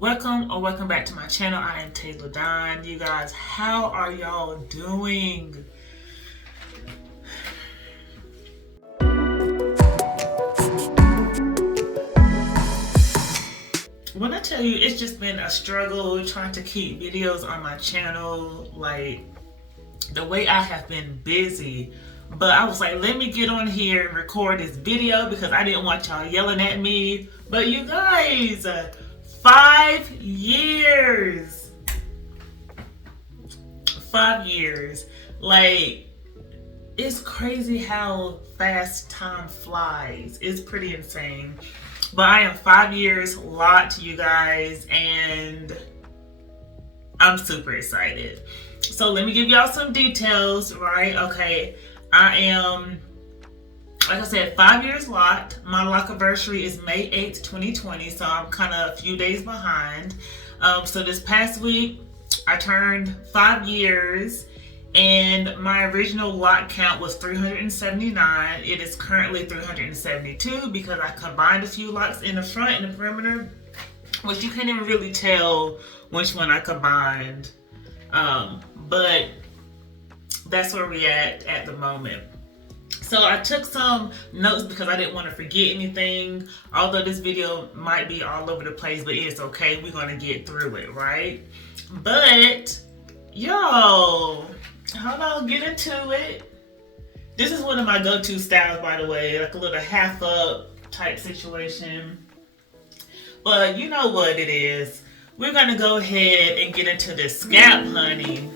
Welcome back to my channel. I am Taylor Don. You guys, how are y'all doing? When I tell you, it's just been a struggle trying to keep videos on my channel. Like, the way I have been busy. But I was like, let me get on here and record this video because I didn't want y'all yelling at me. But you guys, 5 years. 5 years. Like, it's crazy how fast time flies. It's pretty insane. But I am 5 years locked, you guys, and I'm super excited. So let me give y'all some details, right? Okay, I am, like I said, 5 years locked. My Locaversary is May 8th, 2020, so I'm kind of a few days behind. So this past week, I turned 5 years, and my original lock count was 379. It is currently 372 because I combined a few locks in the front and the perimeter, which you can't even really tell which one I combined. But that's where we at the moment. So I took some notes because I didn't want to forget anything. Although this video might be all over the place, but it's okay. We're going to get through it, right? But, yo, hold on, get into it. This is one of my go-to styles, by the way. Like a little half up type situation. But you know what it is. We're going to go ahead and get into the scalp, honey.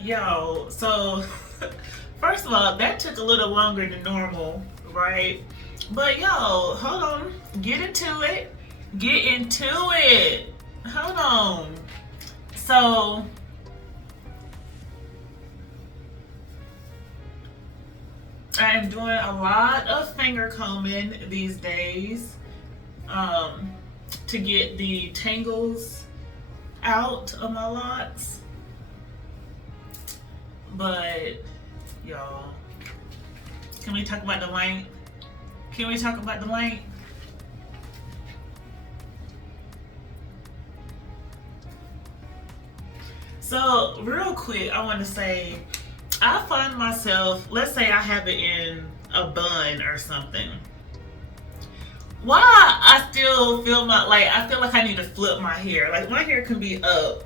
Yo, so first of all, that took a little longer than normal, right? But yo, hold on, get into it. Hold on. So I am doing a lot of finger combing these days to get the tangles out of my locks. But, y'all, can we talk about the length? So, real quick, I want to say, I find myself, let's say I have it in a bun or something. Why I still feel I feel like I need to flip my hair. Like, my hair can be up,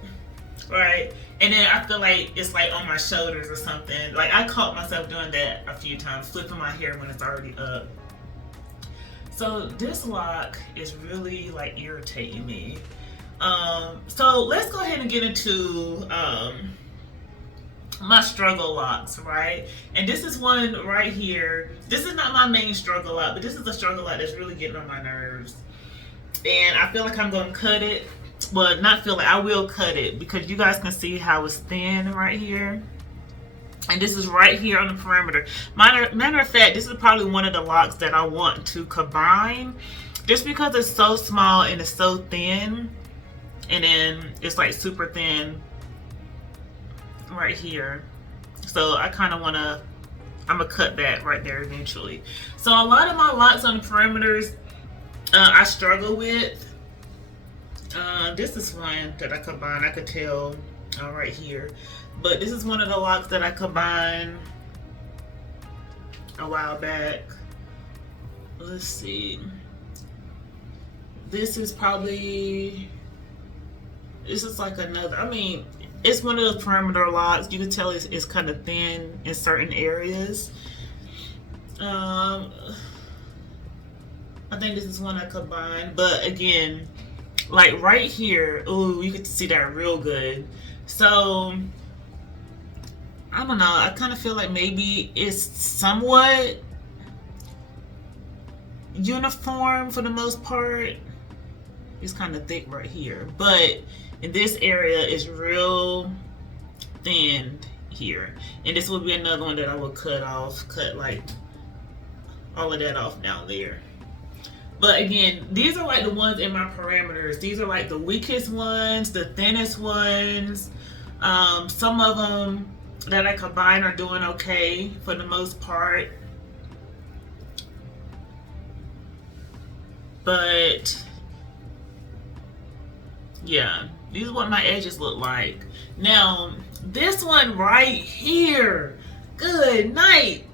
right? And then I feel like it's like on my shoulders or something. Like I caught myself doing that a few times, flipping my hair when it's already up. So this lock is really like irritating me. So let's go ahead and get into my struggle locks, right? And this is one right here. This is not my main struggle lock, but this is a struggle lock that's really getting on my nerves. And I feel like I'm going to cut it. Well, not feel like, I will cut it because you guys can see how it's thin right here. And this is right here on the perimeter. Matter of fact, this is probably one of the locks that I want to combine just because it's so small and it's so thin. And then it's like super thin right here. So I kind of want to, I'm going to cut that right there eventually. So a lot of my locks on the perimeters I struggle with. This is one that I combine. I could tell right here. But this is one of the locks that I combined a while back. Let's see. This is probably, this is like another, I mean, it's one of those perimeter locks. You can tell it's kind of thin in certain areas. I think this is one I combined. But again, like right here, ooh, you can see that real good. So I don't know, I kind of feel like maybe it's somewhat uniform for the most part. It's kind of thick right here, but in this area it's real thin here. And this will be another one that I will cut off, cut like all of that off down there. But again, these are like the ones in my parameters. These are like the weakest ones, the thinnest ones. Some of them that I combine are doing okay for the most part. But yeah, these are what my edges look like. Now, this one right here, good night.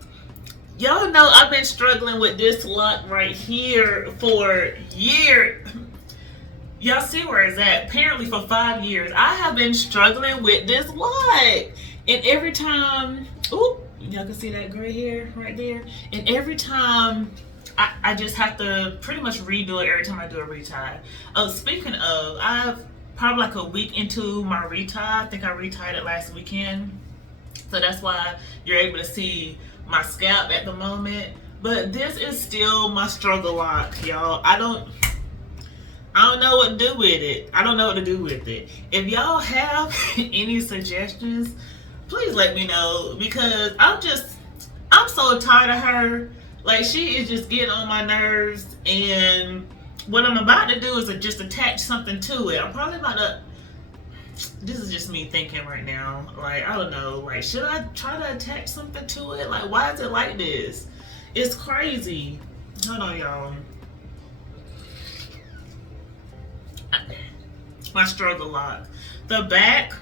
Y'all know I've been struggling with this lock right here for years. Y'all see where it's at? Apparently for 5 years. I have been struggling with this lock. And every time, ooh, y'all can see that gray hair right there. And every time, I just have to pretty much redo it every time I do a retie. Oh, speaking of, I've probably like a week into my retie. I think I retied it last weekend. So that's why you're able to see my scalp at the moment. But this is still my struggle lock, y'all. I don't know what to do with it. I don't know what to do with it. If y'all have any suggestions, please let me know, because I'm so tired of her. Like, she is just getting on my nerves, and what I'm about to do is just attach something to it. I'm probably about to, this is just me thinking right now. Like, I don't know, like, should I try to attach something to it? Like, why is it like this? It's crazy. Hold on, y'all. My struggle lock. The back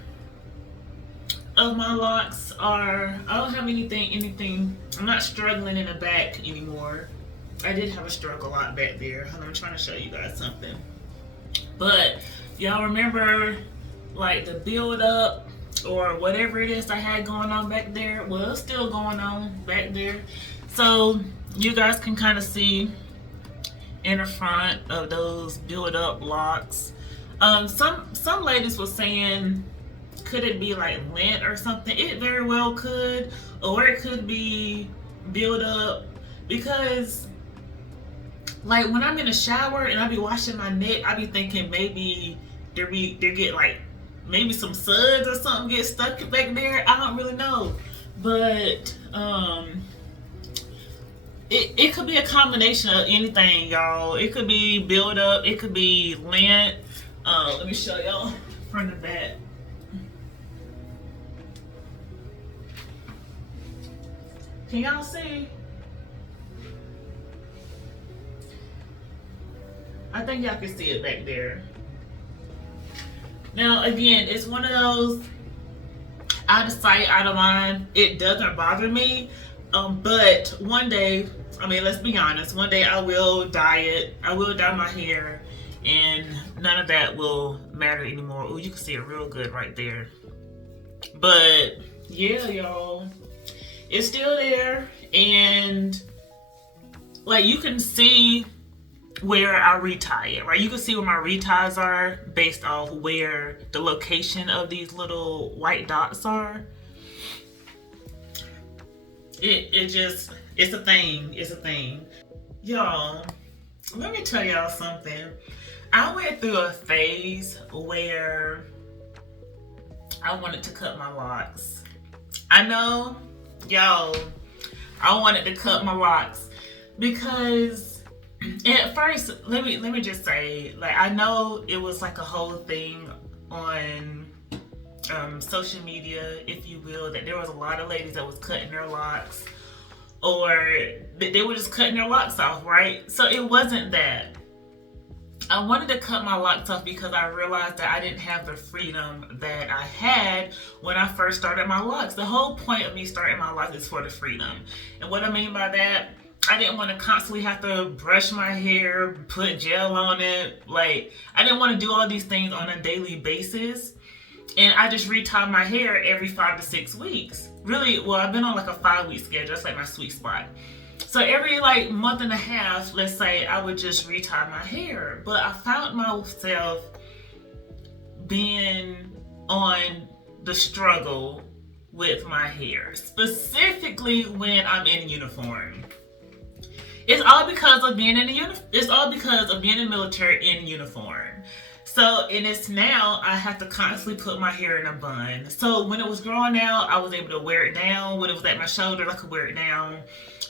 of my locks are, I don't have anything, I'm not struggling in the back anymore. I did have a struggle lock back there. I'm trying to show you guys something. But y'all remember like the build up or whatever it is I had going on back there? Well, it's still going on back there. So you guys can kind of see in the front of those build up locks. Some ladies were saying, could it be like lint or something? It very well could, or it could be build up, because like when I'm in the shower and I be washing my neck, I be thinking maybe there get like maybe some suds or something get stuck back there. I don't really know, but it could be a combination of anything, y'all. It could be build up, it could be lint. Let me show y'all from the back. Can y'all see? I think y'all can see it back there. Now again, it's one of those out of sight, out of mind. It doesn't bother me, but one day, I mean, let's be honest, one day I will dye it. I will dye my hair, and none of that will matter anymore. Oh, you can see it real good right there. But yeah, y'all, it's still there, and like you can see where I retie it, right? You can see where my reties are based off where the location of these little white dots are. It's a thing. It's a thing. Y'all, let me tell y'all something. I went through a phase where I wanted to cut my locks. I know, y'all, I wanted to cut my locks because at first, let me just say, like, I know it was like a whole thing on social media, if you will, that there was a lot of ladies that was cutting their locks, or they were just cutting their locks off, right? So it wasn't that. I wanted to cut my locks off because I realized that I didn't have the freedom that I had when I first started my locks. The whole point of me starting my locks is for the freedom. And what I mean by that, I didn't want to constantly have to brush my hair, put gel on it. Like, I didn't want to do all these things on a daily basis. And I just retie my hair every 5 to 6 weeks. Really, well, I've been on like a 5-week schedule. That's like my sweet spot. So every like month and a half, let's say, I would just retie my hair. But I found myself being on the struggle with my hair, specifically when I'm in uniform. It's all because of being in the military in uniform. So, and it's now I have to constantly put my hair in a bun. So when it was growing out, I was able to wear it down. When it was at my shoulder, I could wear it down.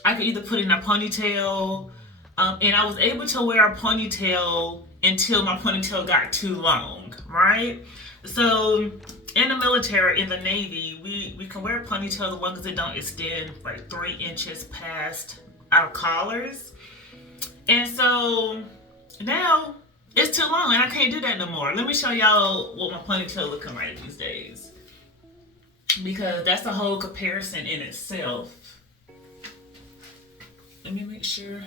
I could either put it in a ponytail, and I was able to wear a ponytail until my ponytail got too long, right? So in the military, in the Navy, we can wear a ponytail as long as it don't extend like 3 inches past our collars. And so now it's too long and I can't do that no more. Let me show y'all what my ponytail looking like these days, because that's a whole comparison in itself. Let me make sure.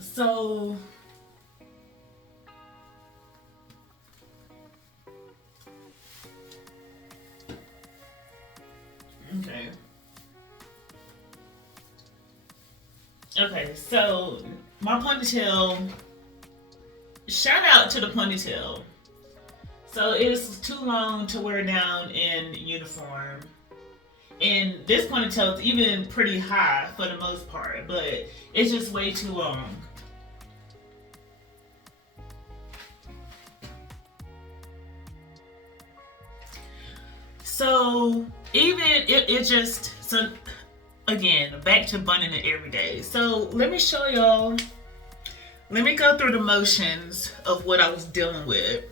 So Okay, so my ponytail, shout out to the ponytail. So it's too long to wear down in uniform. And this ponytail is even pretty high for the most part, but it's just way too long. So even it just, so again, back to bunning it every day. So let me show y'all, let me go through the motions of what I was dealing with,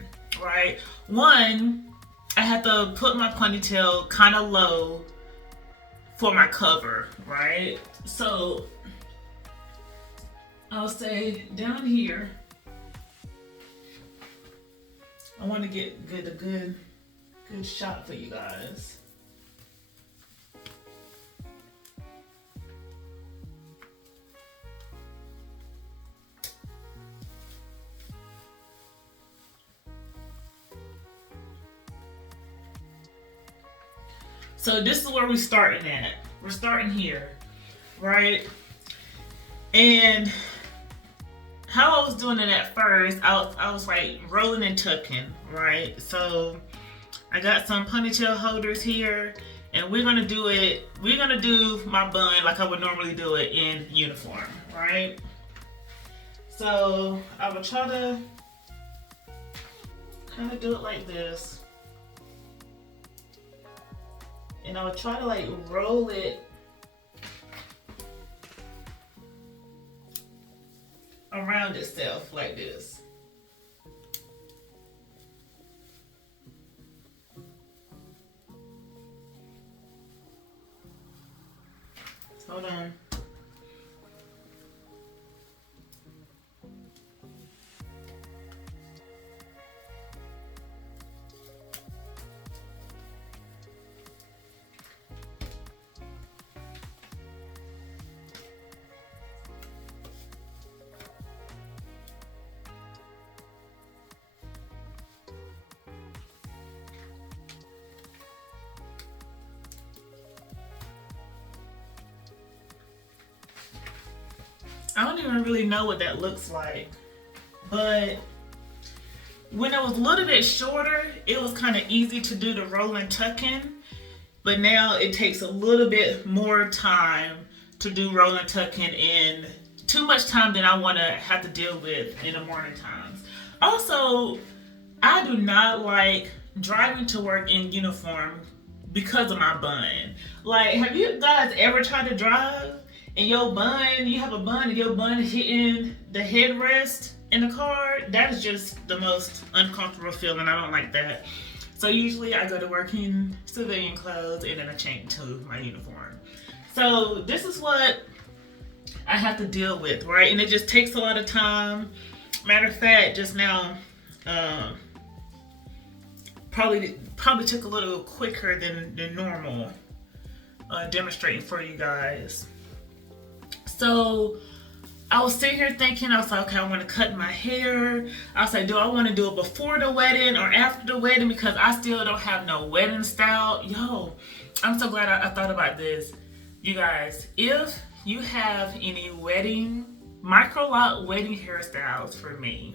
right? One, I had to put my ponytail kind of low for my cover, right? So I'll say down here, I want to get a good shot for you guys. So this is where we're starting at. We're starting here, right? And how I was doing it at first, I was like rolling and tucking, right? So I got some ponytail holders here, and we're gonna do my bun like I would normally do it in uniform, right? So I would try to kind of do it like this. And I would try to like roll it around itself like this. Hold on. even really know what that looks like. But when it was a little bit shorter, it was kind of easy to do the roll and tuck in. But now it takes a little bit more time to do roll and tuck in, and too much time than I want to have to deal with in the morning times. Also, I do not like driving to work in uniform because of my bun. Like, have you guys ever tried to drive and your bun, you have a bun and your bun hitting the headrest in the car? That is just the most uncomfortable feeling. I don't like that. So usually I go to work in civilian clothes and then I change to my uniform. So this is what I have to deal with, right? And it just takes a lot of time. Matter of fact, just now, probably took a little quicker than normal demonstrating for you guys. So I was sitting here thinking, I was like, okay, I want to cut my hair. I was like, do I want to do it before the wedding or after the wedding? Because I still don't have no wedding style. Yo, I'm so glad I thought about this. You guys, if you have any microloc wedding hairstyles for me,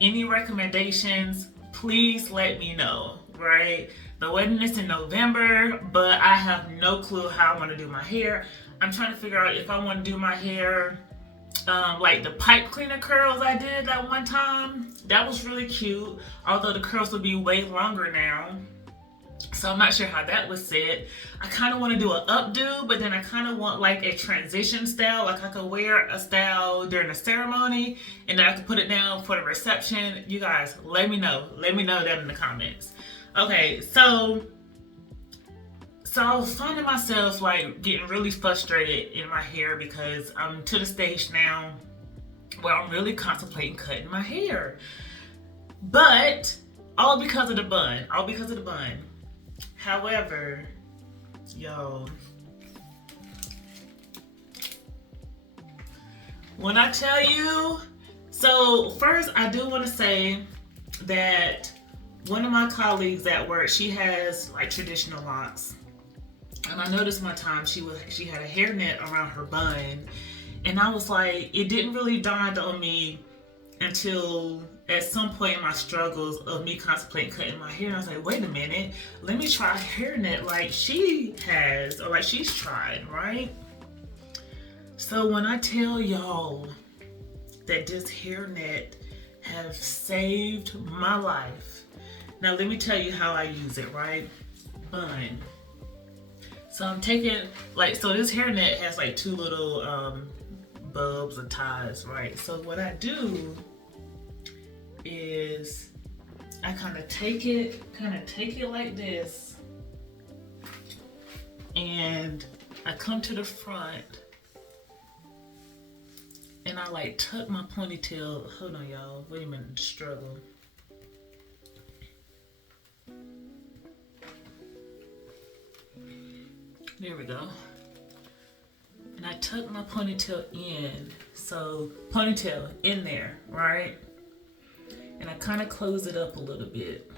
any recommendations, please let me know, right? The wedding is in November, but I have no clue how I want to do my hair. I'm trying to figure out if I want to do my hair like the pipe cleaner curls I did that one time. That was really cute, although the curls will be way longer now. So I'm not sure how that was set. I kind of want to do an updo, but then I kind of want like a transition style. Like I could wear a style during the ceremony and then I could put it down for the reception. You guys, let me know. Let me know that in the comments. Okay, so I was finding myself like getting really frustrated in my hair because I'm to the stage now where I'm really contemplating cutting my hair. But all because of the bun. All because of the bun. However, yo, when I tell you, so first I do want to say that one of my colleagues at work, she has like traditional locks. And I noticed one time she had a hairnet around her bun. And I was like, it didn't really dawn on me until at some point in my struggles of me contemplating cutting my hair. I was like, wait a minute, let me try a hairnet like she has, or like she's tried, right? So when I tell y'all that this hairnet have saved my life, now let me tell you how I use it, right? Bun. So I'm taking, like, so this hairnet has like two little bulbs or ties, right? So what I do is I kind of take it like this, and I come to the front and I like tuck my ponytail. Hold on, y'all. Wait a minute, the struggle. There we go. And I tuck my ponytail in. So ponytail in there, right? And I kind of close it up a little bit.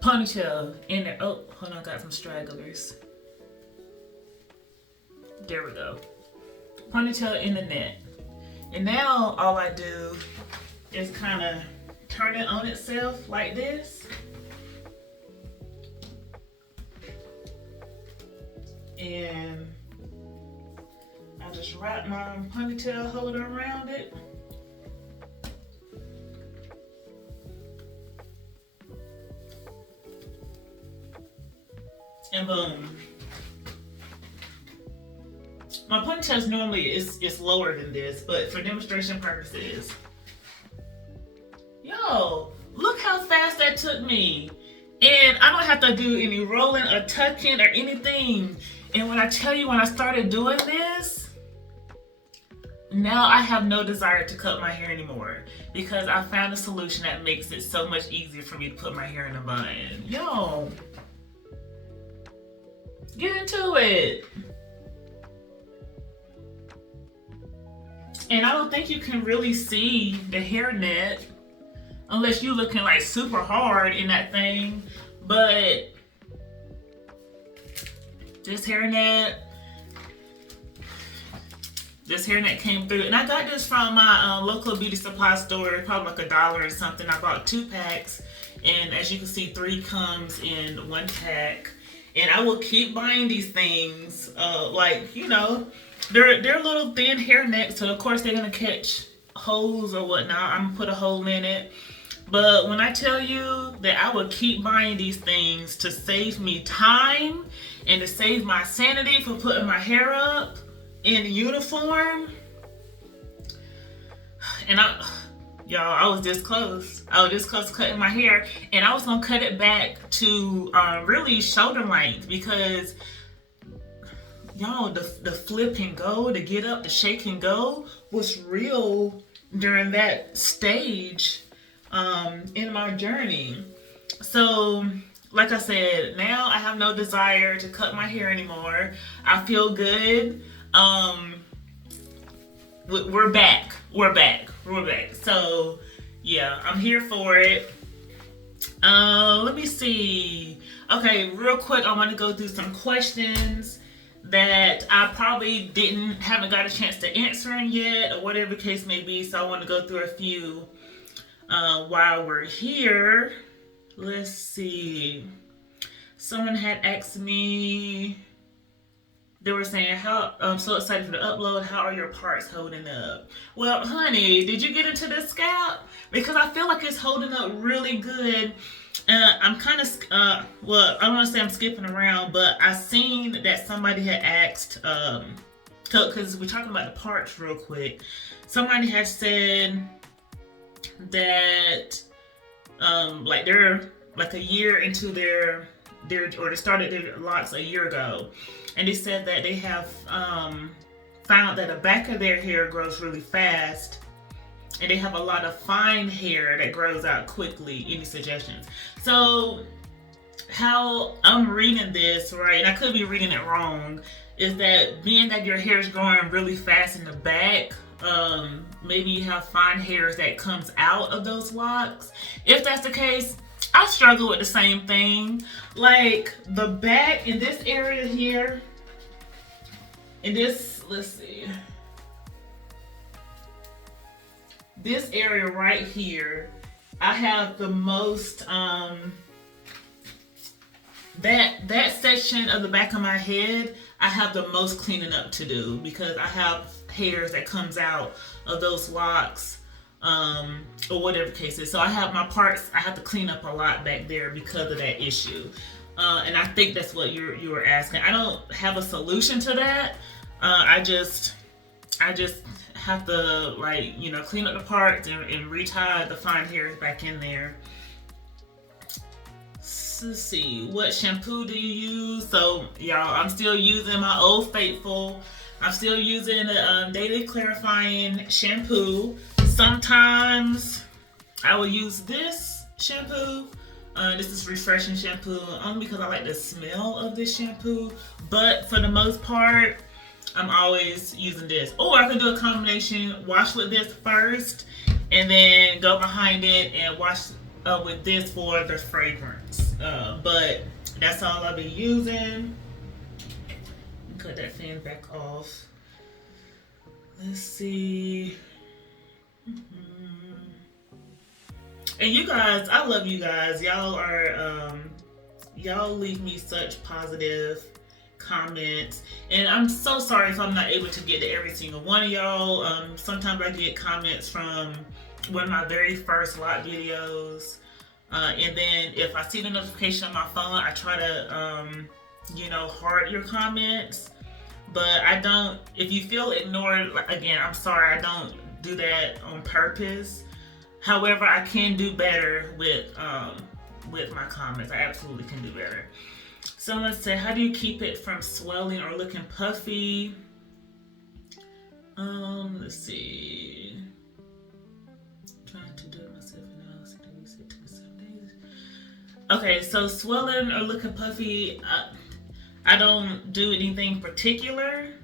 Ponytail in there. Oh, hold on, I got some stragglers. There we go. Ponytail in the net. And now all I do is kind of turn it on itself like this. And I just wrap my ponytail holder around it. And boom. My ponytail normally is lower than this, but for demonstration purposes. Yo, look how fast that took me. And I don't have to do any rolling or tucking or anything. And when I tell you, when I started doing this, now I have no desire to cut my hair anymore because I found a solution that makes it so much easier for me to put my hair in a bun. Yo, get into it. And I don't think you can really see the hairnet unless you're looking like super hard in that thing. But this hairnet, This hairnet came through, and I got this from my local beauty supply store, probably like $1 or something. I bought 2 packs, and as you can see, 3 comes in 1 pack. And I will keep buying these things, like, you know, they're little thin hairnets, so of course they're gonna catch holes or whatnot. I'm gonna put a hole in it. But when I tell you that I would keep buying these things to save me time and to save my sanity for putting my hair up in uniform, and I was this close. I was this close to cutting my hair, and I was gonna cut it back to really shoulder length, because y'all, the flip and go, the get up, the shake and go was real during that stage in my journey. So, like I said, now I have no desire to cut my hair anymore. I feel good. We're back. So, yeah, I'm here for it. Let me see. Okay, real quick, I want to go through some questions that I probably haven't got a chance to answer yet, or whatever the case may be. So I want to go through a few while we're here. Let's see. Someone had asked me, they were saying, how I'm so excited for the upload. How are your parts holding up? Well, honey, did you get into the scalp? Because I feel like it's holding up really good. I'm kind of, well, I don't want to say I'm skipping around, but I seen that somebody had asked, because we're talking about the parts real quick. Somebody had said that, like they're like a year into their or they started their locks a year ago, and they said that they have found that the back of their hair grows really fast, and they have a lot of fine hair that grows out quickly. Any suggestions? So how I'm reading this, right, and I could be reading it wrong, is that being that your hair is growing really fast in the back, maybe you have fine hairs that comes out of those locks. If that's the case, I struggle with the same thing. Like the back in this area here, in this, let's see, this area right here, I have the most, that section of the back of my head, I have the most cleaning up to do, because I have hairs that comes out of those locks, or whatever the case is. So I have my parts, I have to clean up a lot back there because of that issue. And I think that's what you were asking. I don't have a solution to that. I just have to, like, you know, clean up the parts and retie the fine hairs back in there. Let's see, what shampoo do you use? So y'all, I'm still using my Old Faithful. I'm still using the Daily Clarifying shampoo. Sometimes I will use this shampoo. This is refreshing shampoo, only because I like the smell of this shampoo. But for the most part, I'm always using this. Or I can do a combination, wash with this first, and then go behind it and wash with this for the fragrance. But that's all I'll be using. Cut that fan back off. Let's see. And you guys, I love you guys. Y'all are, y'all leave me such positive comments, and I'm so sorry if I'm not able to get to every single one of y'all. Sometimes I get comments from one of my very first lot videos, and then if I see the notification on my phone, I try to, you know, heart your comments. But I don't, if you feel ignored, again, I'm sorry, I don't do that on purpose. However, I can do better with my comments. I absolutely can do better. Someone said, how do you keep it from swelling or looking puffy? Let's see. Trying to do it myself now. 7 days. Okay, so swelling or looking puffy, I don't do anything particular.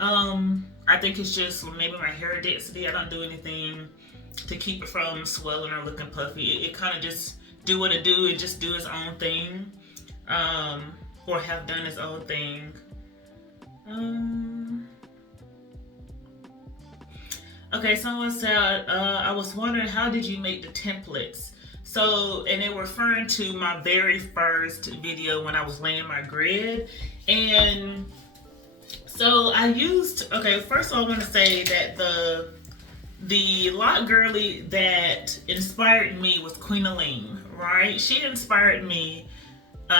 I think it's just maybe my hair density. I don't do anything to keep it from swelling or looking puffy. It kind of just do what it do. It just do its own thing, or have done its own thing. Okay, someone said, I was wondering, how did you make the templates? So, and they were referring to my very first video when I was laying my grid. And so I used, okay, first of all, I want to say that the lot girly that inspired me was Queen Aline, right? She inspired me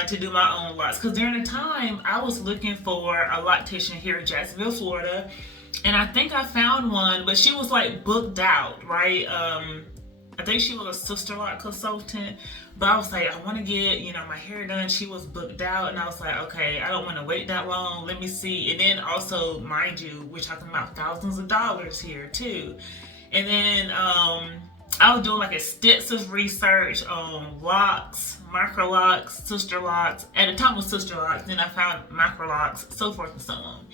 to do my own lots, because during the time I was looking for a loctician here in Jacksonville, Florida, and I think I found one, but she was like booked out, right? I think she was a sister lot consultant, but I was like, I want to get, my hair done. She was booked out, and I was like, okay, I don't want to wait that long. Let me see. And then also, mind you, we're talking about thousands of dollars here too. And then I was doing like extensive research on Locs, Microlocs, Sister Locs. At the time it was Sister Locs. Then I found Microlocs, so forth and so on.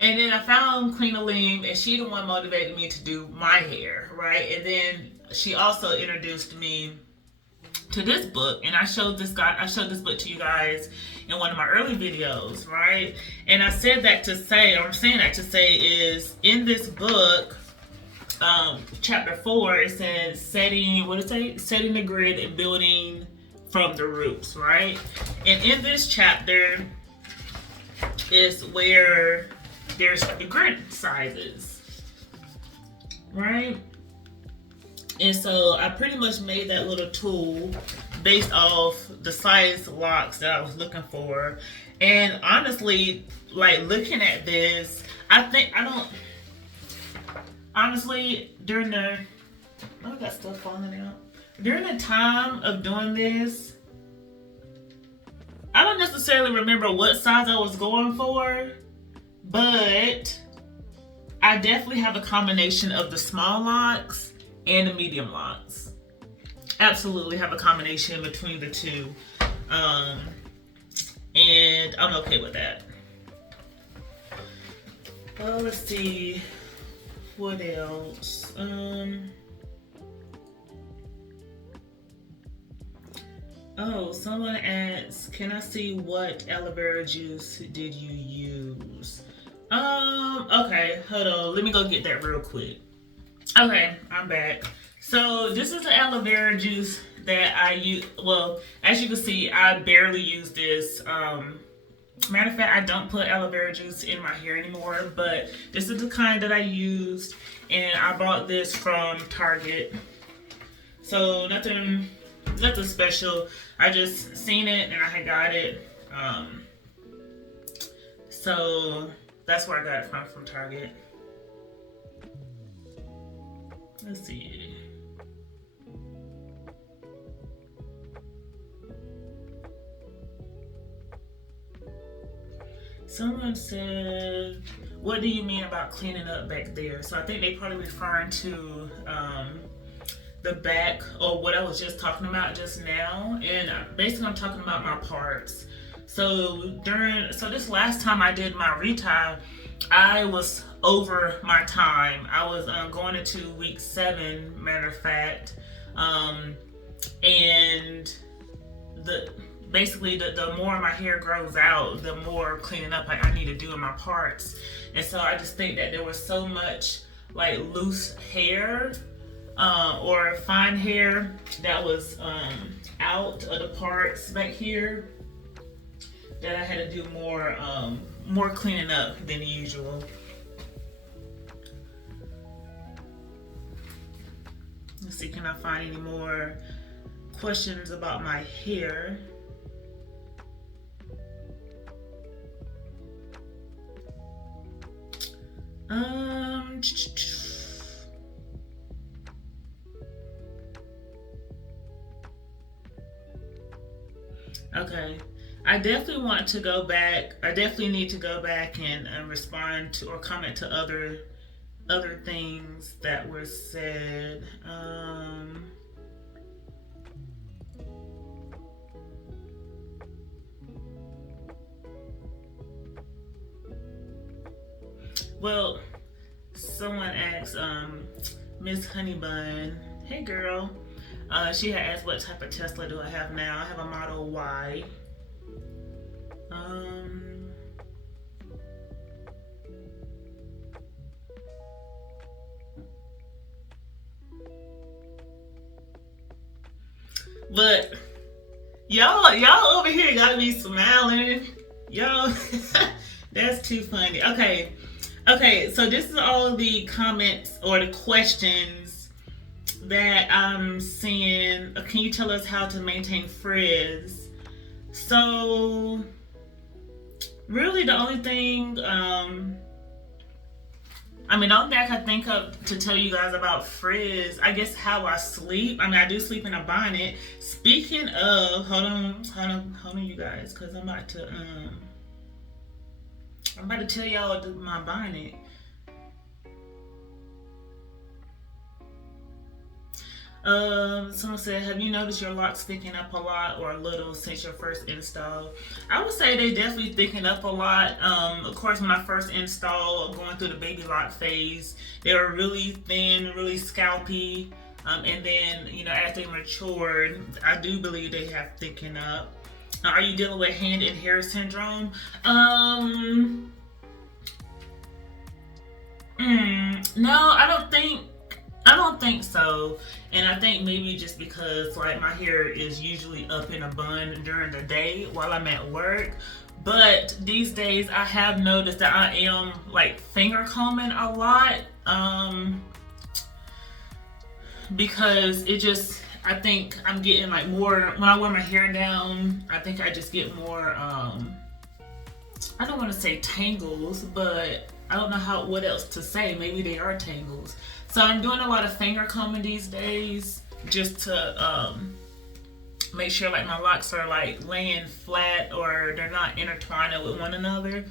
And then I found Queen Aline, and she the one motivated me to do my hair, right? And then she also introduced me to this book, and I showed this book to you guys in one of my early videos, right? And I said that to say, or I'm saying that to say, is in this book, chapter 4, it says setting the grid and building from the roots, right? And in this chapter is where there's the grid sizes, right? And so I pretty much made that little tool based off the size locks that I was looking for. And honestly, like looking at this, honestly, during the, I got stuff falling out. During the time of doing this, I don't necessarily remember what size I was going for, but I definitely have a combination of the small locks and the medium locks. Absolutely have a combination between the two. And I'm okay with that. Let's see. What else? Oh, someone asked, can I see what aloe vera juice did you use? Okay, hold on. Let me go get that real quick. Okay, I'm back. So this is the aloe vera juice that I use. Well, as you can see, I barely use this. Matter of fact, I don't put aloe vera juice in my hair anymore, but this is the kind that I used, and I bought this from Target. So nothing special. I just seen it and I had got it. So that's where I got it from Target. Let's see. Someone said, what do you mean about cleaning up back there? So I think they probably referring to the back, or what I was just talking about just now. And basically I'm talking about my parts. So this last time I did my retie, I was over my time. I was going into week 7, matter of fact. And the more my hair grows out, the more cleaning up I need to do in my parts. And so I just think that there was so much like loose hair or fine hair that was out of the parts back here that I had to do more cleaning up than usual. Let's see, can I find any more questions about my hair? Okay. I definitely want to go back. I definitely need to go back and respond to or comment to other things that were said. Well, someone asked, Miss Honeybun, hey girl. She had asked what type of Tesla do I have now. I have a Model Y. But y'all over here got me smiling. Y'all, that's too funny. Okay, so this is all the comments or the questions that I'm seeing. Can you tell us how to maintain frizz? So, really the only thing, the only thing I can think of to tell you guys about frizz, I guess how I sleep. I do sleep in a bonnet. Speaking of, hold on, you guys, because I'm about to tell y'all my bonnet. Someone said, have you noticed your locks thicking up a lot or a little since your first install? I would say they definitely thicking up a lot. Of course, when I first installed, going through the baby lock phase, they were really thin, really scalpy. And then, as they matured, I do believe they have thickened up. Are you dealing with hand and hair syndrome? No, I don't think so. And I think maybe just because like my hair is usually up in a bun during the day while I'm at work. But these days I have noticed that I am like finger combing a lot. Because I think I'm getting like more, when I wear my hair down, I think I just get more, I don't want to say tangles, but I don't know what else to say. Maybe they are tangles. So I'm doing a lot of finger combing these days just to make sure like my locks are like laying flat or they're not intertwining with one another.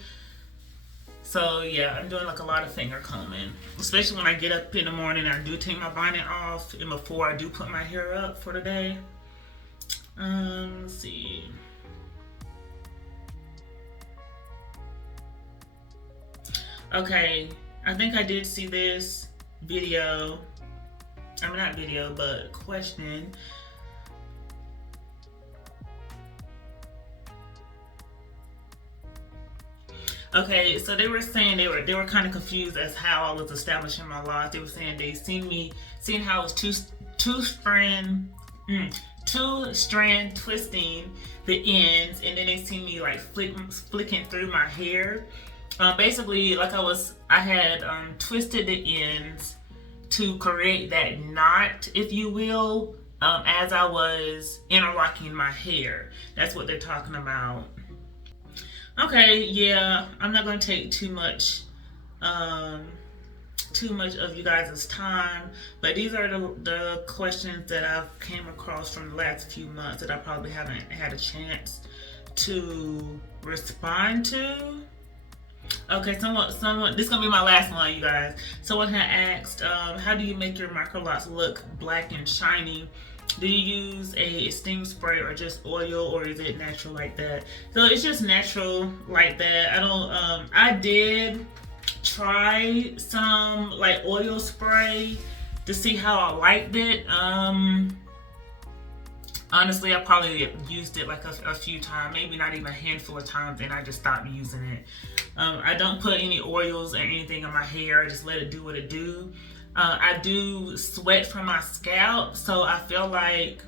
So yeah, I'm doing like a lot of finger combing, especially when I get up in the morning. I do take my bonnet off and before I do put my hair up for the day. Let's see. Okay, I think I did see this video. Not video, but question. Okay, so they were saying they were kind of confused as how I was establishing my locks. They were saying they seeing how I was two strand twisting the ends, and then they see me like flicking through my hair. Basically, like I had twisted the ends to create that knot, if you will, as I was interlocking my hair. That's what they're talking about. Okay, yeah, I'm not gonna take too much of you guys' time, but these are the questions that I've came across from the last few months that I probably haven't had a chance to respond to. Okay, someone, this is gonna be my last one, you guys. Someone had asked, how do you make your Microlocs look black and shiny? Do you use a steam spray or just oil, or is it natural like that? So it's just natural like that. I did try some like oil spray to see how I liked it. Honestly, I probably used it like a few times, maybe not even a handful of times, and I just stopped using it. I don't put any oils or anything on my hair. I just let it do what it do. I do sweat from my scalp, so I feel like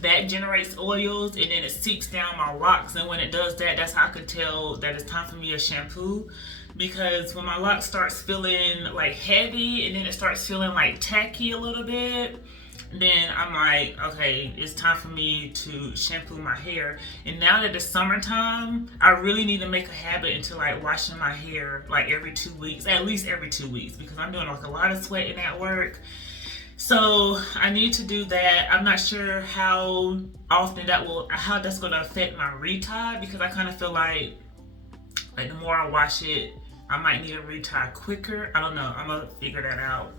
that generates oils and then it seeps down my locks. And when it does that, that's how I could tell that it's time for me to shampoo. Because when my locks starts feeling like heavy and then it starts feeling like tacky a little bit, then I'm like, okay, it's time for me to shampoo my hair. And now that it's summertime, I really need to make a habit into like washing my hair like every 2 weeks, at least every 2 weeks, because I'm doing like a lot of sweating at work. So I need to do that. I'm not sure how often how that's going to affect my retie, because I kind of feel like the more I wash it, I might need a retie quicker. I don't know. I'm going to figure that out.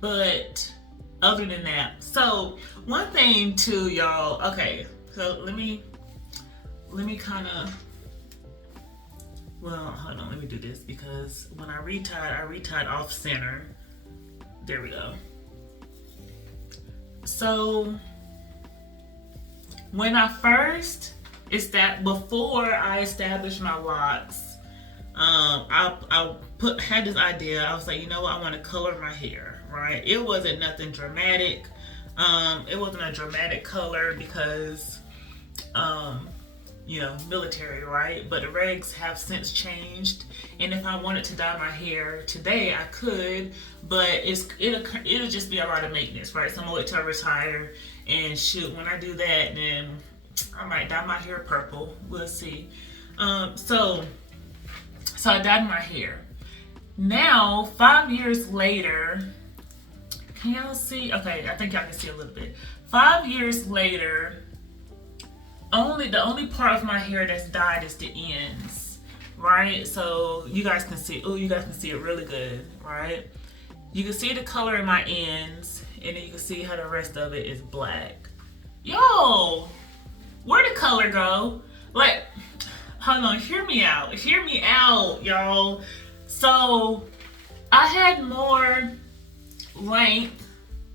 But other than that, so one thing too, y'all. Okay, so let me kind of, well, hold on, let me do this, because when I retied off center. There we go. So when I first before I established my locks, I had this idea. I was like, you know what, I want to color my hair. Right? It wasn't nothing dramatic. It wasn't a dramatic color because, you know, military, right? But the regs have since changed, and if I wanted to dye my hair today, I could, but it'll just be a lot of maintenance, right? So I'm gonna wait till I retire, and shoot, when I do that, then I might dye my hair purple. We'll see. So I dyed my hair. Now, 5 years later, can y'all see? Okay, I think y'all can see a little bit. 5 years later, the only part of my hair that's dyed is the ends, right? So you guys can see. Oh, you guys can see it really good, right? You can see the color in my ends, and then you can see how the rest of it is black. Yo, where'd the color go? Like, hold on, hear me out, y'all. So I had more length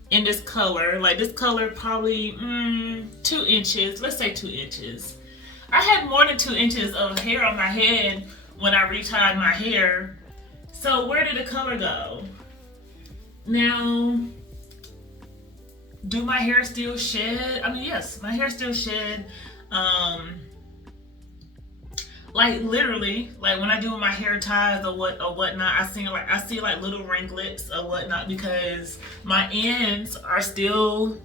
in this color, like this color probably 2 inches, let's say 2 inches. I had more than 2 inches of hair on my head when I retied my hair. So where did the color go? Now, do my hair still shed? I mean, yes, my hair still shed. Like literally, like when I do my hair ties or whatnot, I see like little ringlets or whatnot because my ends are still,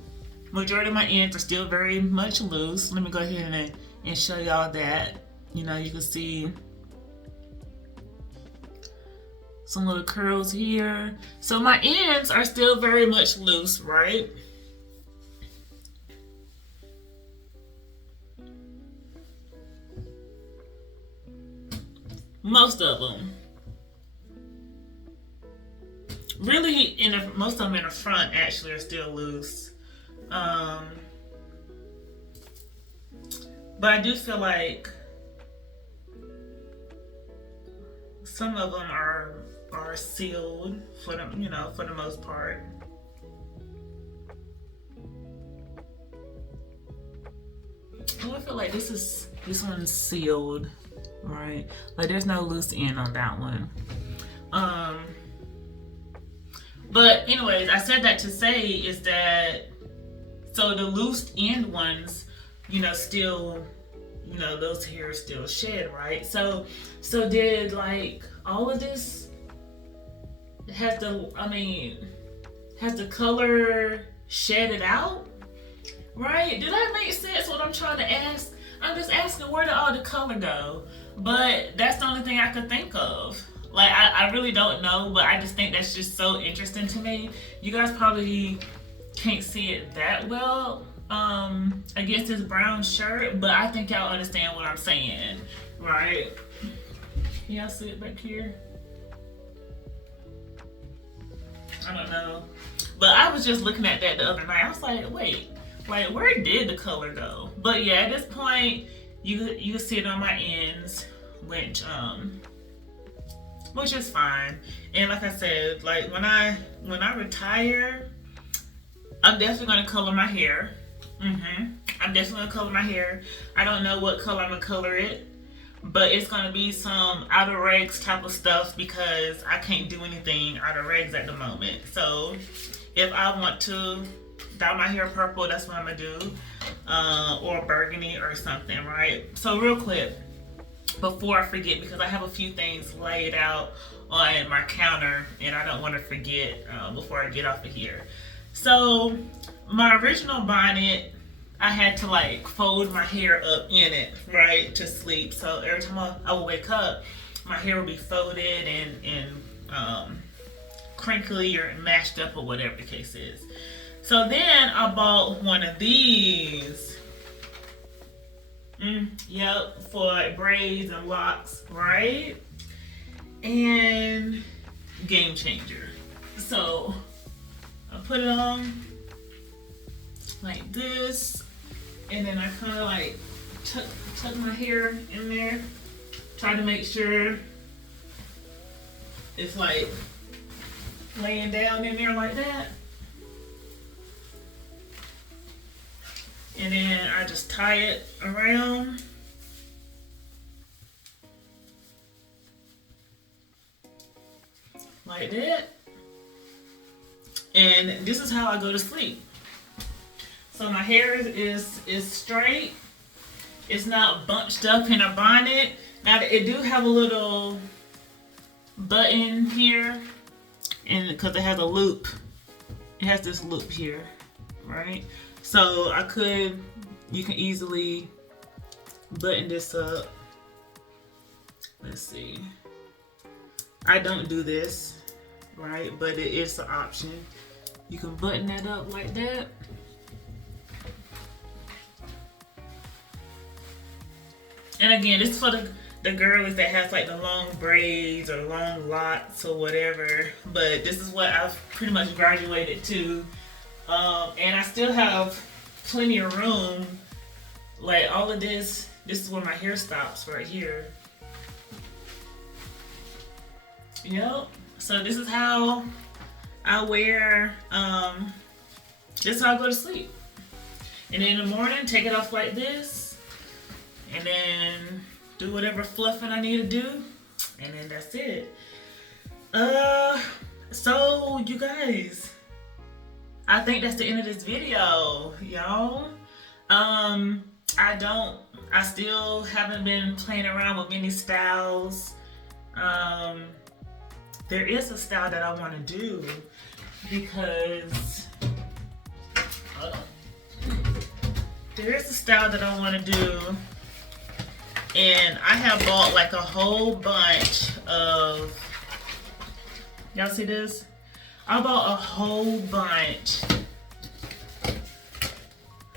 majority of my ends are still very much loose. Let me go ahead and show y'all that. You know, you can see some little curls here. So my ends are still very much loose, right? Most of them. Really, most of them in the front actually are still loose. But I do feel like some of them are sealed for the, you know, for the most part. Oh, I feel like this one's sealed. Right, like there's no loose end on that one. But anyways, I said that to say is that, so the loose end ones, you know, still, you know, those hairs still shed, right? So did like all of this has the color shed it out, right? Did that make sense what I'm trying to ask? I'm just asking, where did all the color go? But that's the only thing I could think of. Like, I really don't know, but I just think that's just so interesting to me. You guys probably can't see it that well against this brown shirt, but I think y'all understand what I'm saying, right? Can y'all see it back here? I don't know. But I was just looking at that the other night. I was like, wait, like, where did the color go? But yeah, at this point, you see it on my ends, which is fine. And like I said, like when I retire, I'm definitely gonna color my hair. I'm definitely gonna color my hair. I don't know what color I'm gonna color it, but it's gonna be some outer regs type of stuff because I can't do anything outer regs at the moment. So if I want to dye my hair purple, that's what I'm gonna do, or burgundy or something, right? So real quick, before I forget, because I have a few things laid out on my counter and I don't want to forget before I get off of here. So my original bonnet, I had to like fold my hair up in it, right, to sleep. So every time I would wake up, my hair would be folded and crinkly or mashed up or whatever the case is. So then I bought one of these. Yep, for braids and locks, right? And game changer. So I put it on like this, and then I kind of like tuck my hair in there, try to make sure it's like laying down in there like that. And then I just tie it around. Like that. And this is how I go to sleep. So my hair is straight. It's not bunched up in a bonnet. Now it do have a little button here, and because it has a loop, it has this loop here, right? So you can easily button this up. Let's see. I don't do this, right? But it is an option. You can button that up like that. And again, this is for the girlies that has like the long braids or long locks or whatever. But this is what I've pretty much graduated to. And I still have plenty of room. Like all of this is where my hair stops right here. Yep. So this is how I wear, this is how I go to sleep. And then in the morning, take it off like this. And then do whatever fluffing I need to do. And then that's it. So you guys, I think that's the end of this video, y'all. I still haven't been playing around with many styles. There is a style that I want to do because there is a style that I want to do, and I have bought like a whole bunch of, y'all see this? I bought a whole bunch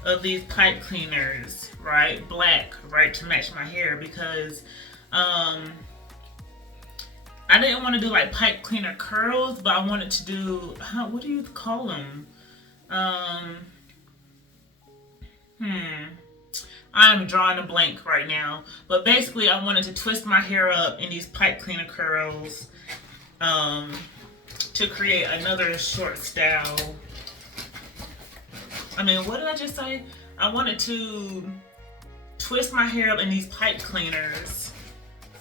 of these pipe cleaners, right? Black, right, to match my hair because I didn't want to do like pipe cleaner curls, but I wanted to do, what do you call them? I'm drawing a blank right now. But basically I wanted to twist my hair up in these pipe cleaner curls to create another short style. I mean, what did I just say? I wanted to twist my hair up in these pipe cleaners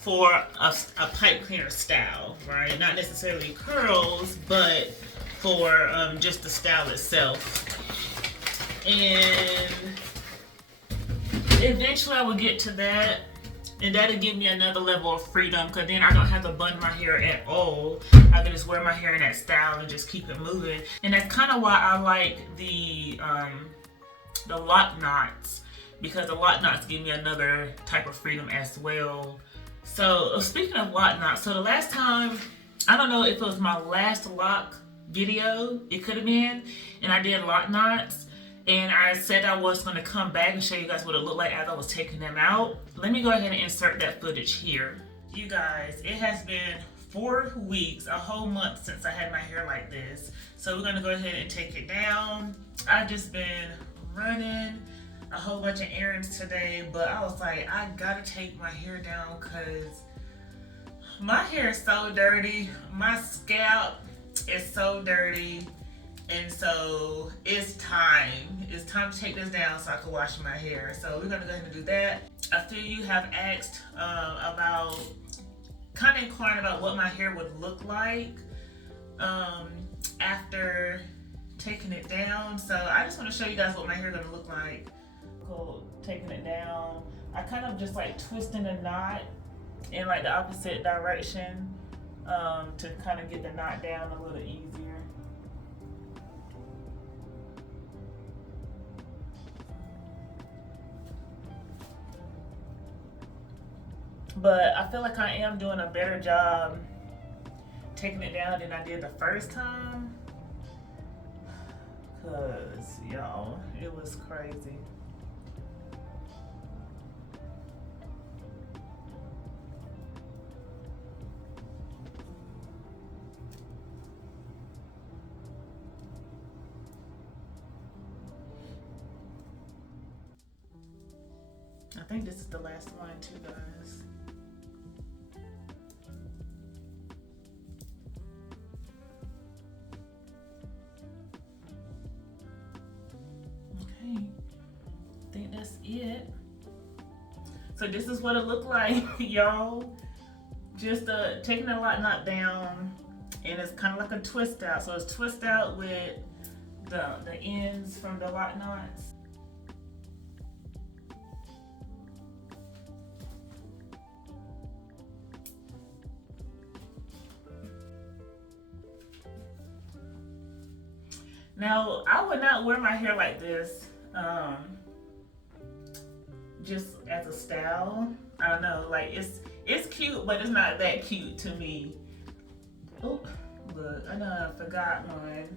for a pipe cleaner style, right? Not necessarily curls, but for just the style itself. And eventually I will get to that, and that'll give me another level of freedom, because then I don't have to bun my hair at all. I can just wear my hair in that style and just keep it moving. And that's kind of why I like the lock knots, because the lock knots give me another type of freedom as well. So speaking of lock knots, so the last time, I don't know if it was my last lock video, it could have been, and I did lock knots, and I said I was going to come back and show you guys what it looked like as I was taking them out. Let me go ahead and insert that footage here. You guys, it has been 4 weeks, a whole month since I had my hair like this. So we're going to go ahead and take it down. I've just been running a whole bunch of errands today, but I was like, I gotta take my hair down because my hair is so dirty. My scalp is so dirty, and so it's time to take this down so I can wash my hair. So we're gonna go ahead and do that. A few of you have asked about, kind of inquiring about what my hair would look like after taking it down. So I just want to show you guys what my hair is gonna look like. Cool. Taking it down, I kind of just like twisting a knot in like the opposite direction to kind of get the knot down a little easier. But I feel like I am doing a better job taking it down than I did the first time, cause y'all, it was crazy. I think this is the last one too, guys. Okay, I think that's it. So this is what it looked like, y'all. Just taking the lock knot down, and it's kind of like a twist out. So it's twist out with the ends from the lock knots. Now, I would not wear my hair like this, just as a style. I don't know, like it's cute, but it's not that cute to me. Oh, look, I know I forgot one.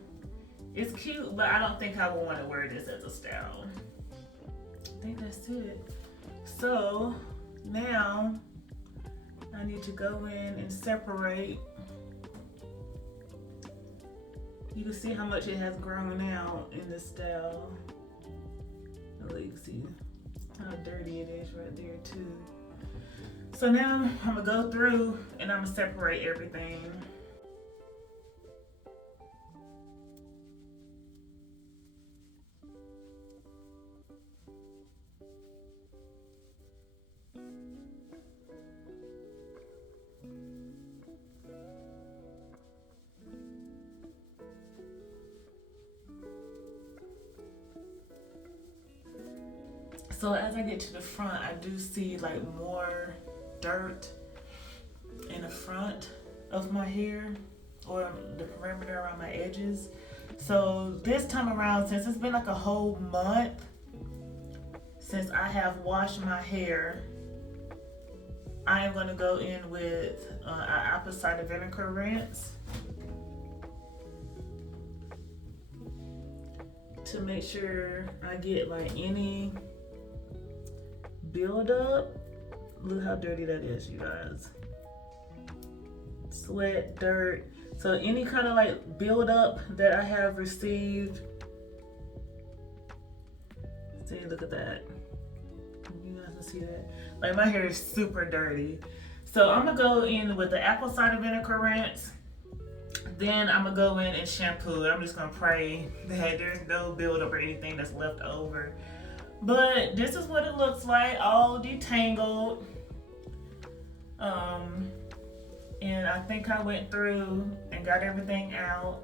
It's cute, but I don't think I would want to wear this as a style. I think that's it. So now I need to go in and separate. You can see how much it has grown out in this style. Oh, you can see how dirty it is right there too. So now I'm gonna go through and I'm gonna separate everything. So as I get to the front, I do see like more dirt in the front of my hair or the perimeter around my edges. So this time around, since it's been like a whole month since I have washed my hair, I am going to go in with an apple cider vinegar rinse to make sure I get like any build up. Look how dirty that is, you guys. Sweat, dirt. So any kind of like build up that I have received. See, look at that. You guys can see that. Like my hair is super dirty. So I'm gonna go in with the apple cider vinegar rinse. Then I'm gonna go in and shampoo it. I'm just gonna pray that there's no buildup or anything that's left over. But this is what it looks like, all detangled. And I think I went through and got everything out.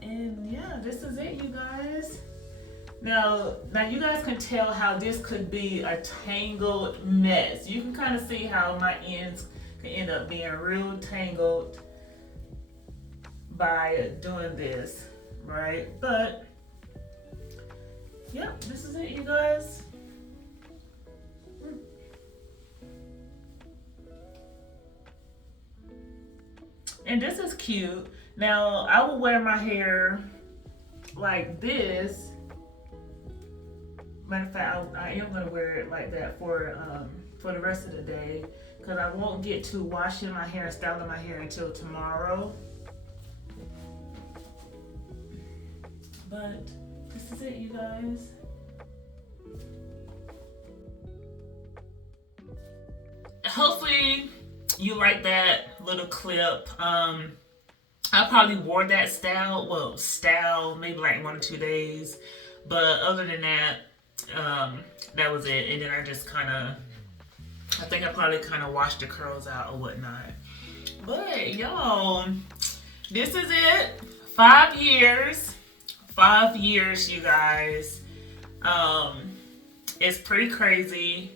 And yeah, this is it, you guys. Now you guys can tell how this could be a tangled mess. You can kind of see how my ends can end up being real tangled by doing this, right? But yeah, this is it, you guys. And this is cute. Now I will wear my hair like this. Matter of fact, I am gonna wear it like that for the rest of the day, because I won't get to washing my hair and styling my hair until tomorrow. But this is it, you guys. Hopefully you like that little clip. I probably wore that style maybe like 1 or 2 days, but other than that, that was it. And then I just I think I probably washed the curls out or whatnot. But y'all, this is it. 5 years. 5 years, you guys. It's pretty crazy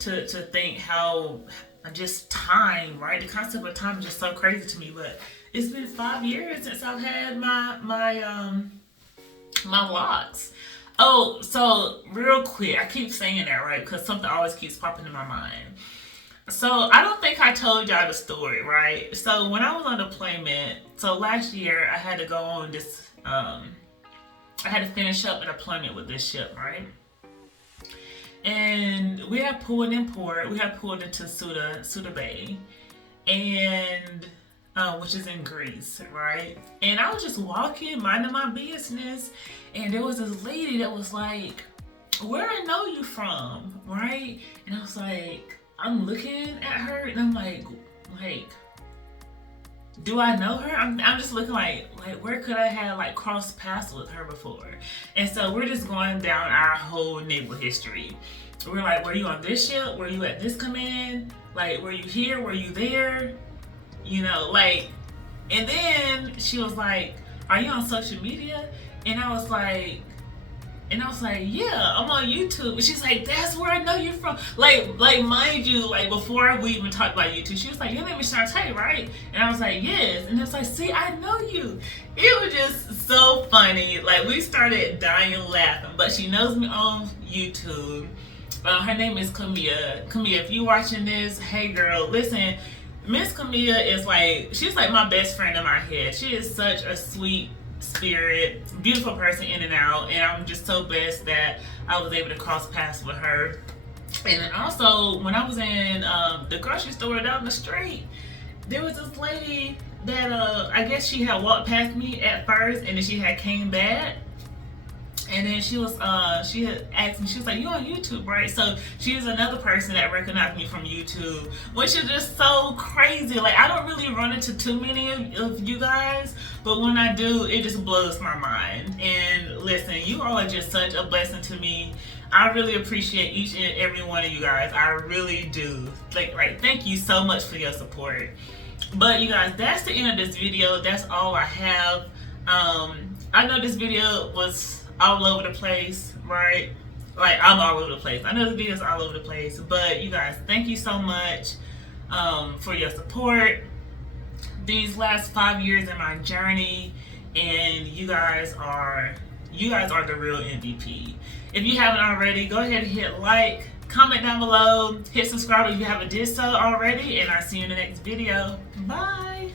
to think how just time, right? The concept of time is just so crazy to me. But it's been 5 years since I've had my locks. Oh, so real quick, I keep saying that, right? Because something always keeps popping in my mind. So I don't think I told y'all the story, right? So when I was on deployment, so last year I had to go on this, I had to finish up an deployment with this ship, right? And we had pulled in port. We had pulled into Suda Bay, and which is in Greece, right? And I was just walking, minding my business, and there was this lady that was like, "Where I know you from?" Right? And I was like, I'm looking at her, and I'm like, do I know her? I'm just looking like where could I have crossed paths with her before? And so we're just going down our whole naval history. We're like, were you on this ship? Were you at this command? Were you here? Were you there? you know, like, and then she was like, are you on social media? And I was like, yeah, I'm on YouTube. And she's like, that's where I know you from. Like mind you, like before we even talked about YouTube, she was like, your name is Shantae, right? And I was like, yes. And it's like, see, I know you. It was just so funny. Like we started dying laughing. But she knows me on YouTube. Her name is Camilla. Camilla, if you watching this, hey girl, listen. Miss Camilla is like, she's like my best friend in my head. She is such a sweet spirit, beautiful person in and out, and I'm just so blessed that I was able to cross paths with her. And then also when I was in the grocery store down the street, there was this lady that I guess she had walked past me at first, and then she had came back. And then she had asked me, she was like, you on YouTube, right? So she is another person that recognized me from YouTube, which is just so crazy. Like, I don't really run into too many of you guys, but when I do, it just blows my mind. And listen, you all are just such a blessing to me. I really appreciate each and every one of you guys. I really do. Like, thank you so much for your support. But you guys, that's the end of this video. That's all I have. I know this video was all over the place, right? Like, I'm all over the place. I know the video's all over the place, but you guys, thank you so much for your support these last 5 years in my journey, and you guys are the real MVP. If you haven't already, go ahead and hit like, comment down below, hit subscribe if you haven't did so already, and I'll see you in the next video. Bye.